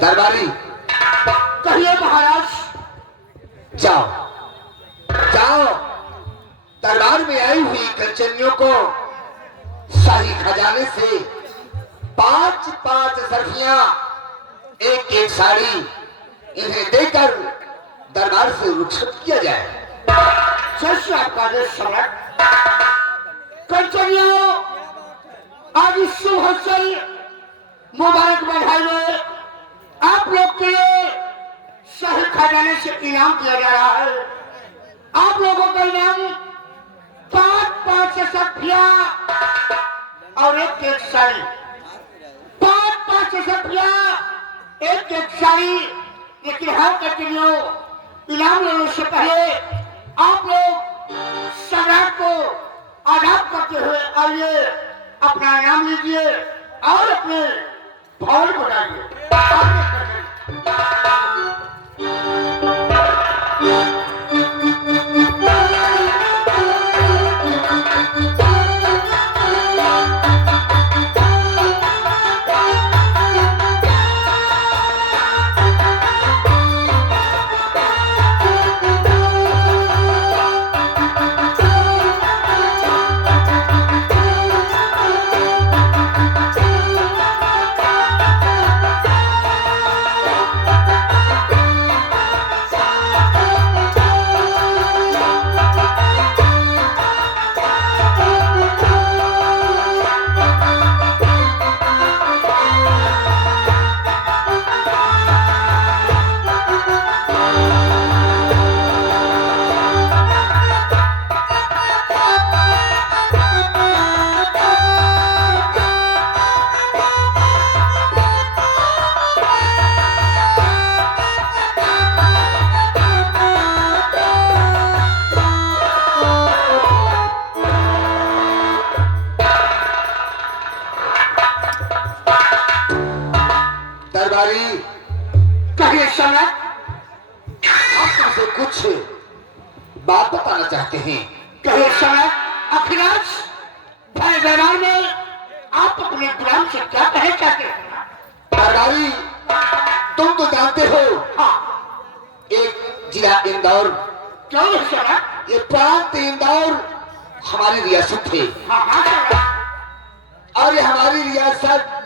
दरबारी कहिए महाराज। जाओ जाओ, दरबार में आई हुई कंचनियों को शाही खजाने से 5-5 सर्फियां, एक एक साड़ी इन्हें देकर दरबार से रुखसत किया जाए। जैसे आपका आदेश सम्राट। कंचनियों, आज इस शुभ अवसर मुबारक बधाई में आप लोग के लिए शाही खजाने से इनाम दिया जा रहा है। आप लोगों का इनाम 5-5 सर्फियां और एक एक साड़ी। 5-5 सर्फियां, एक एक साड़ी। लेकिन हाँ कंचनियों, इनाम लेने से पहले आप लोग सम्राट को आदाब करते हुए आइए, अपना इनाम लीजिए और अपने भवन बनाइए। कहिए सम्राट। आप तुमसे कुछ बात बताना चाहते हैं। कहिए सम्राट। अखिराज भाई दरबार में आप अपने गुलाम से क्या कहना चाहते हैं? दरबारी, तुम तो जानते हो हाँ। एक जिला इंदौर, क्यों नहीं सम्राट? ये प्रांत इंदौर हमारी रियासत है। हाँ हाँ सम्राट। और ये हमारी रियासत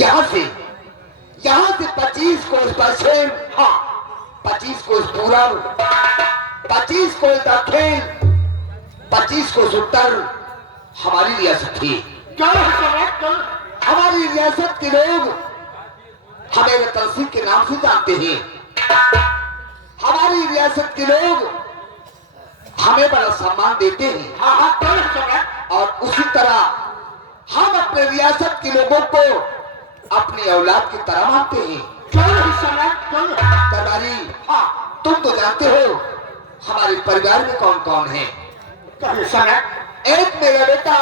यहाँ से 25 कोस पश्चिम, हाँ 25 कोस पूरब, 25 कोस दक्षिण, 25 कोस उत्तर हमारी रियासत है। क्यों नहीं सम्राट? क्यों? हमारी रियासत के लोग हमें रतन सिंह के नाम से जानते हैं। हमारी रियासत के लोग हमें बड़ा सम्मान देते हैं। हाँ हाँ क्यों नहीं सम्राट? और उसी तरह हम अपने रियासत के लोगों को अपनी औलाद की तरह मानते हैं। क्यों नहीं सम्राट? क्यों नहीं? दरबारी, हाँ। तुम तो जानते हो हमारे परिवार में कौन कौन है। कहिए सम्राट। एक मेरा बेटा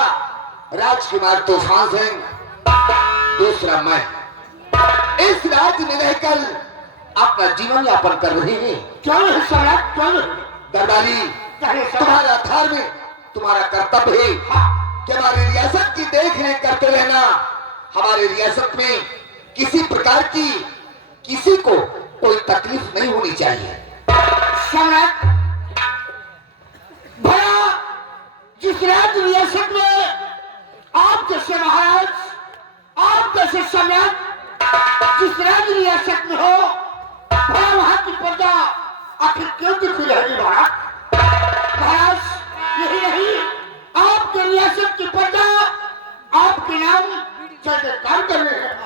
राजकुमार तूफान सिंह, दूसरा मैं। इस राज्य में रहकर अपना जीवन यापन कर रहे हैं। क्यों नहीं सम्राट? क्यों नहीं? दरबारी, कहिए सम्राट। तुम्हारा धर्म, तुम्हारा कर्तव्य है कि हमारी रियासत की देखरेख करते रहना। हमारी रियासत में किसी प्रकार की किसी को कोई तकलीफ नहीं होनी चाहिए। सम्राट, भला जिस राज्य रियासत में आप जैसे महाराज, आप जैसे सम्राट जिस राज्य रियासत में हो, भला वहां की प्रजा आखिर क्यों दुखी रहेगी महाराज? महाराज, यही नहीं, आपके रियासत की प्रजा आपके नाम जयकार कर रहे हैं।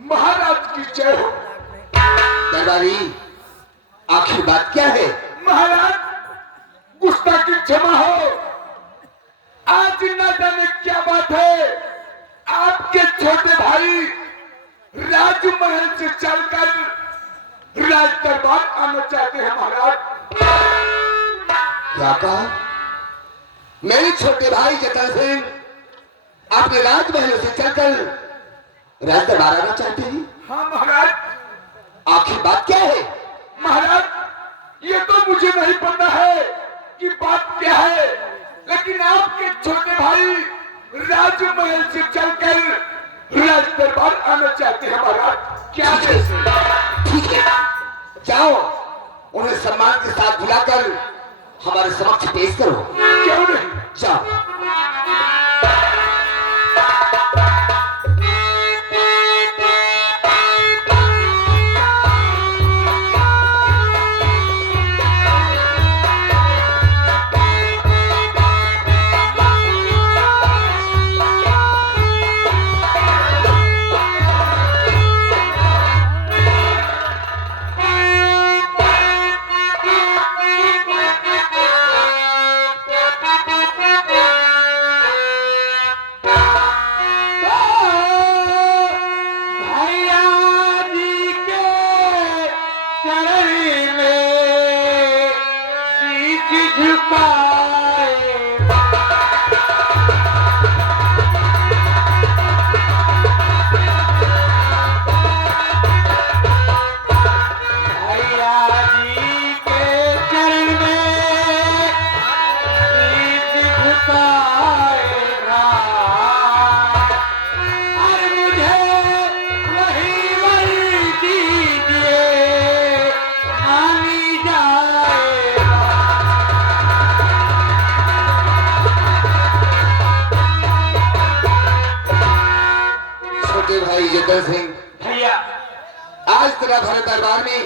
महाराज की जय हो। दरबारी, आखिर बात क्या है? महाराज, गुस्ताखी क्षमा हो। आज न जाने क्या बात है, आपके छोटे भाई राजमहल से चलकर राज दरबार आना चाहते हैं। महाराज, क्या कहा? मेरे छोटे भाई जतन सिंह अपने राजमहल से चलकर राज दरबार आना चाहते हैं? हाँ महाराज। आखिर बात क्या है? महाराज, ये तो मुझे नहीं पता है कि बात क्या है, लेकिन आपके छोटे भाई राजू महल से चलकर राज दरबार आना चाहते हैं महाराज। क्या कैसे? ठीक है, जाओ उन्हें सम्मान के साथ बुलाकर हमारे समक्ष पेश करो। क्यों नहीं? जाओ। सिंह भैया, आज तेरा भरे दरबार में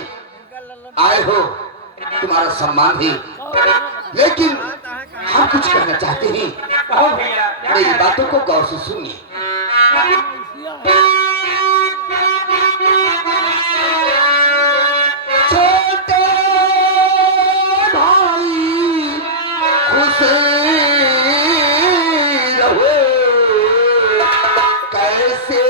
आए हो, तुम्हारा सम्मान है, लेकिन हम कुछ कहना चाहते हैं। कहो भैया। मेरी बातों को गौर से सुनिए। छोटे भाई खुश रहो, कैसे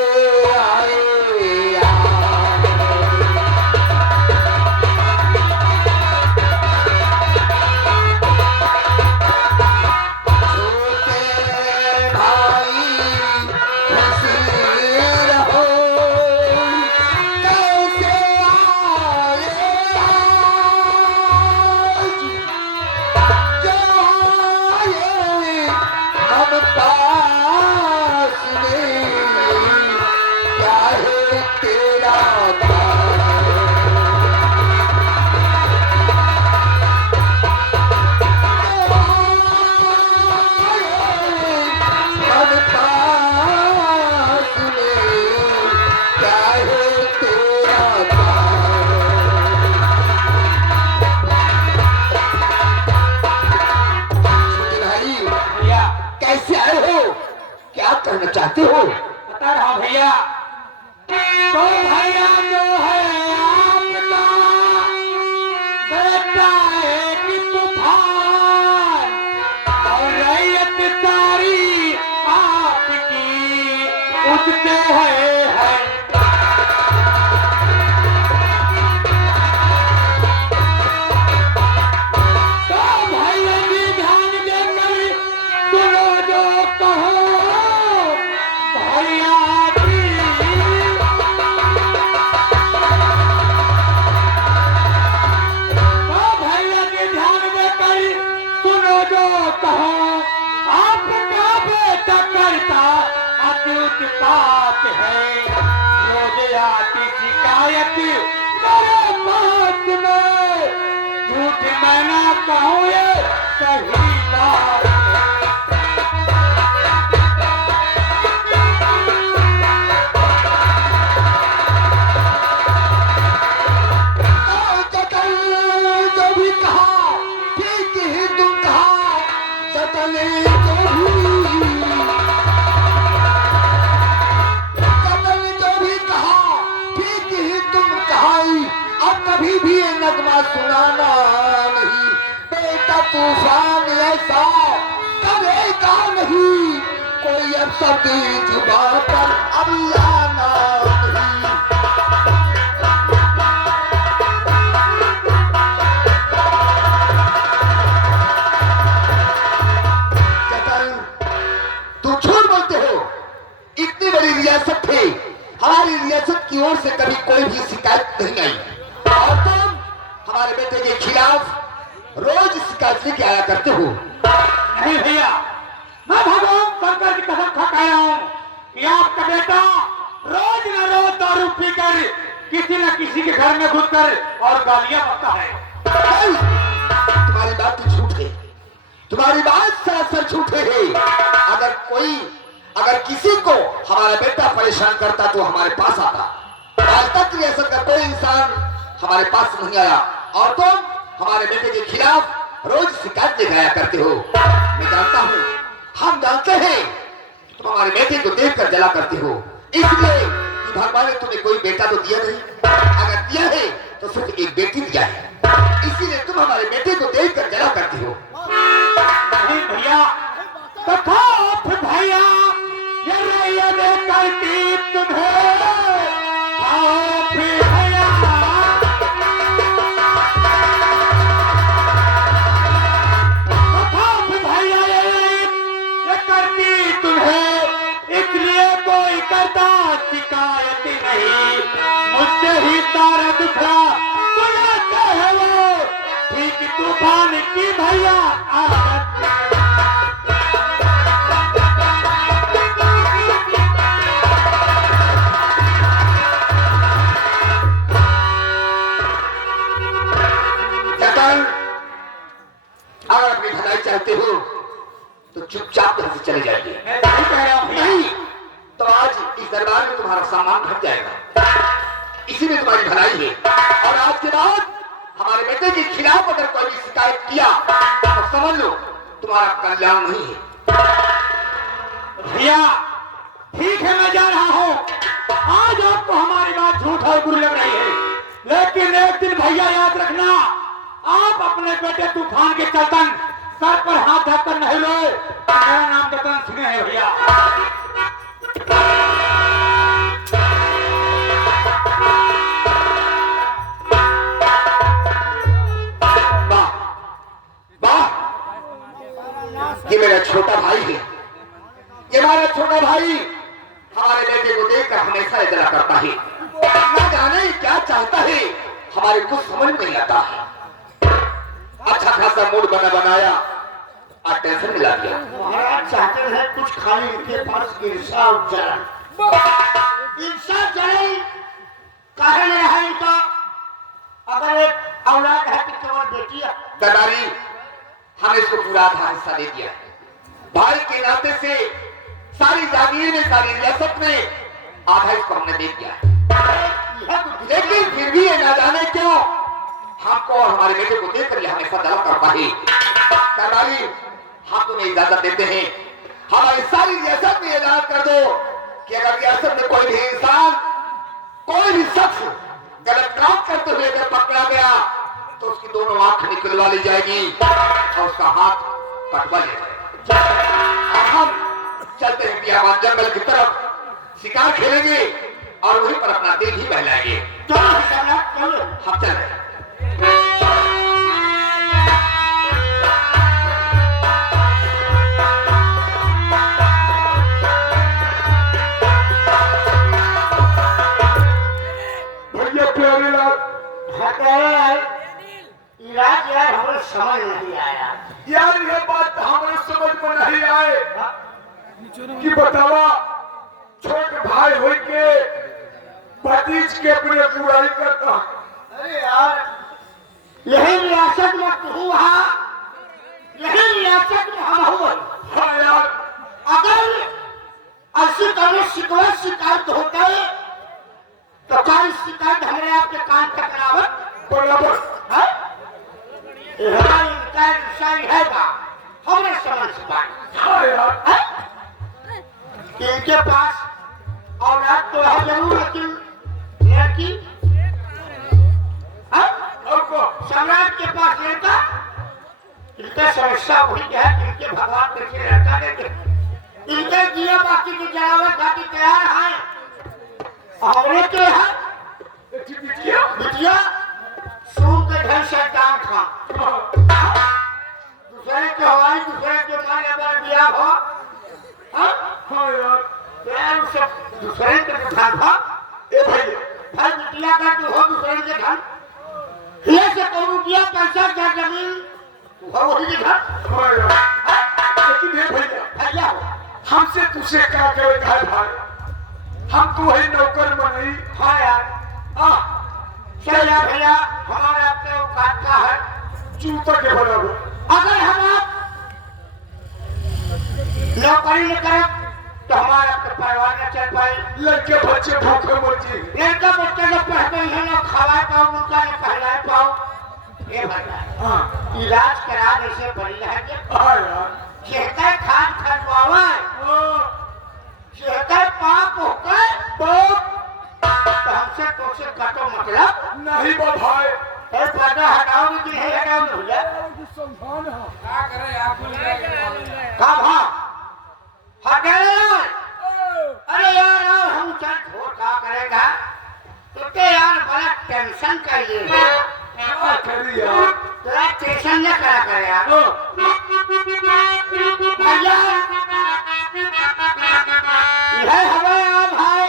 कहना चाहते हो? बता रहा हूं भैया। तो भैया जो है आपका बेटा एक तूफान और रैयत सारी आपकी उससे है। तो भैया जी ध्यान देकर सुनो जो कहो बात है। रोज आती शिकायत मेरे पास में, झूठ मैं ना कहूँ ये सही बात जो भी कहा ठीक ही तुम कहा, सतले कभी भी ये नगमा सुनाना नहीं। बेटा तूफान ऐसा करेगा नहीं, कोई अब शब्द जुबान पर अब लाना नहीं। चतल, तू झूठ बोलते हो। इतनी बड़ी रियासत थी, हमारी रियासत की ओर से कभी कोई भी शिकायत नहीं आई, और तुम हमारे बेटे के खिलाफ रोज शिकायत लेके आया करते हो। नहीं भैया, मैं भगवान शंकर की कसम खा कह रहा हूँ कि आपका बेटा रोज न रोज दारू पीकर किसी न किसी के घर में घुसकर और गालियां बकता है। तुम्हारी बात तो झूठ है, तुम्हारी बात सरासर झूठ है। अगर किसी को हमारा बेटा परेशान करता तो हमारे पास आता। आज तक रियासत का कोई इंसान हमारे पास नहीं आया और तुम हमारे बेटे के खिलाफ रोज शिकायत लेकर आया करते हो। मैं जानता हूँ, हम जानते हैं कि तुम हमारे बेटे को देखकर जला करते हो, इसलिए कि भगवान ने तुम्हें कोई बेटा तो दिया नहीं। अगर दिया है तो सिर्फ एक बेटी दिया है, इसीलिए तुम हमारे बेटे को देखकर जला करते हो। नहीं भैया, तथा भैया ये करती तुम्हें भैया, भैया ये करती तुम्हें, इसलिए कोई करता शिकायत नहीं। मुझसे ही तारा दुखा सुनाते हैं वो, ठीक तूफान की भैया आदत। अगर अपनी भलाई चाहते हो तो चुपचाप यहाँ से चले जाइए। मैं नहीं कह रहा हूँ नहीं तो आज इस दरबार में तुम्हारा सामान घट जाएगा, इसी में तुम्हारी भलाई है। और आज के बाद हमारे बेटे के खिलाफ अगर कोई भी शिकायत किया तो समझ लो तुम्हारा कल्याण नहीं है। भैया ठीक है, मैं जा रहा हूँ। आज आपको हमारी बात झूठ और बुरी लग रही है, लेकिन एक दिन भैया याद रखना, आप अपने बेटे तूफान के चलतन सर पर हाथ रखकर नहीं लो। मेरा नाम जतन सिंह है भैया। वाह वाह, ये मेरा छोटा भाई है, ये हमारा छोटा भाई हमारे बेटे को देखकर हमेशा इतना करता है। न जाने क्या चाहता है, हमारे कुछ समझ नहीं आता। अच्छा खासा मूड बनाया और टेंशन मिला दिया। महाराज चाहते हैं कुछ खाली इनके पास इंसाफ जलन, इंसाफ जलन काहे नहीं है इनका? अगर एक औलाद है तो केवल बेटी है। दरबारी, हमने इसको पूरा आधा हिस्सा दे दिया, भाई के नाते से सारी जागीर में, सारी रियासत में आधा इसको हमने दे दिया। लेकिन फिर भी ये ना जाने क्यों हमको और हमारे बेटे को देखकर ये हमेशा दला करता है। दरबारी, हम तुम्हें इजाजत देते हैं, हमारी सारी रियासत में ऐलान कर दो कि अगर रियासत में कोई भी इंसान, कोई भी शख्स गलत काम करते हुए अगर पकड़ा गया तो उसकी दोनों आंख निकलवा ली जाएगी और उसका हाथ कटवा लिया जाएगा। और हम चलते हैं बियाबान जंगल की तरफ, शिकार खेलेंगे और वहीं पर अपना दिल ही बहलाएंगे। हम चल रहे हैं। भैया प्यारे लाल, इलाज यार हमें समझ नहीं आया। यार ये बात हमारे समझ में नहीं आए कि बतावा छोटे भाई हो के भतीज के अपने बुराई करता। अरे यार, यही रियासत में तू है, यही रियासत में हम हुए। हाँ यार, अगर ऐसी तरह शिकायत होता है तो क्या शिकायत हमारे आपके कान तक आवत बराबर है? इनका विषय है का हमने समझ पाए। हाँ यार, इनके पास औलाद तो है जरूर, लेकिन लड़की सम्राट के पास लड़का, इनका समस्या वही है कि इनके भगवान कैसे लड़का देते, इनके जिया बाकी के जलावे खाती तैयार है। हमने के है बिटिया सूर के घर से दान खा, दूसरे के हवाई, दूसरे के माने पर बिया हो। हाँ यार, यार सब दूसरे के घर खा, ए भैया, भाई बिटिया का तू हो दूसरे के घर, ये से कौन रुपया पैसा क्या जमीन वो वही के घर। हाँ यार, भैया हो। हमसे तुझे क्या करे है भाई? हम तू ही नौकर बनाई। हाँ यार, हाँ चल यार भैया, हमारे आपके औकात का है। जूता के बराबर। अगर हम आप नौकरी न करें तो हमारा आपका परिवार न चल पाए। लड़के बच्चे भूखे मर जी। लड़का बच्चे न पढ़ते हैं, न खवा पाओ उनका, न कहलाए पाओ। ये भैया हाँ इलाज करा जैसे बड़ी है हाँ यार। कहता खाद खनवावा, कहता पाप होकर बाप तो हमसे तुमसे कटो मतलब नहीं बा भाई। पर्दा हटाओगे कि नहीं हटाओगे भैया? का भाव हटे? अरे यार और हम चल छोड़ का करेगा तो यार बड़ा टेंशन कर लिए क्या करी यार? तेरा टेंशन न करा कर यार भैया। यह हमारे भाई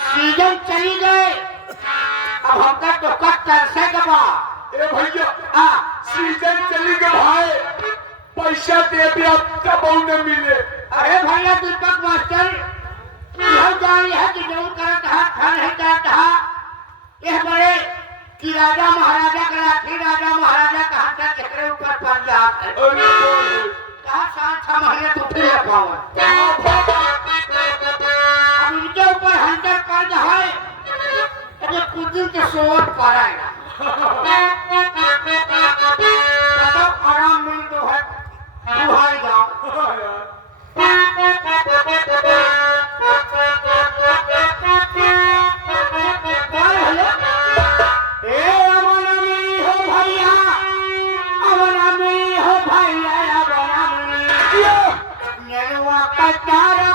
सीजन चली गए, अब हमका तो कट तरसे गवा। ए भैया हाँ सीजन चली गई भाई, पैसा दे भी अब तब न मिले। अरे भैया दीपक मास्टर यह जान है कि जो करत है फल है जाता है। यह बड़े कि राजा महाराजा का लाठी, राजा महाराजा का हाथ चक्रे ऊपर पंजाब है। अरे बोल कहा 7 महीने तो फिर पाओ। अब इनके ऊपर हंटर कर्ज है, अरे कुछ दिन के सोवत पाएगा तब आराम मिल तो है बुहाई जाओ। हाँ यार। तारा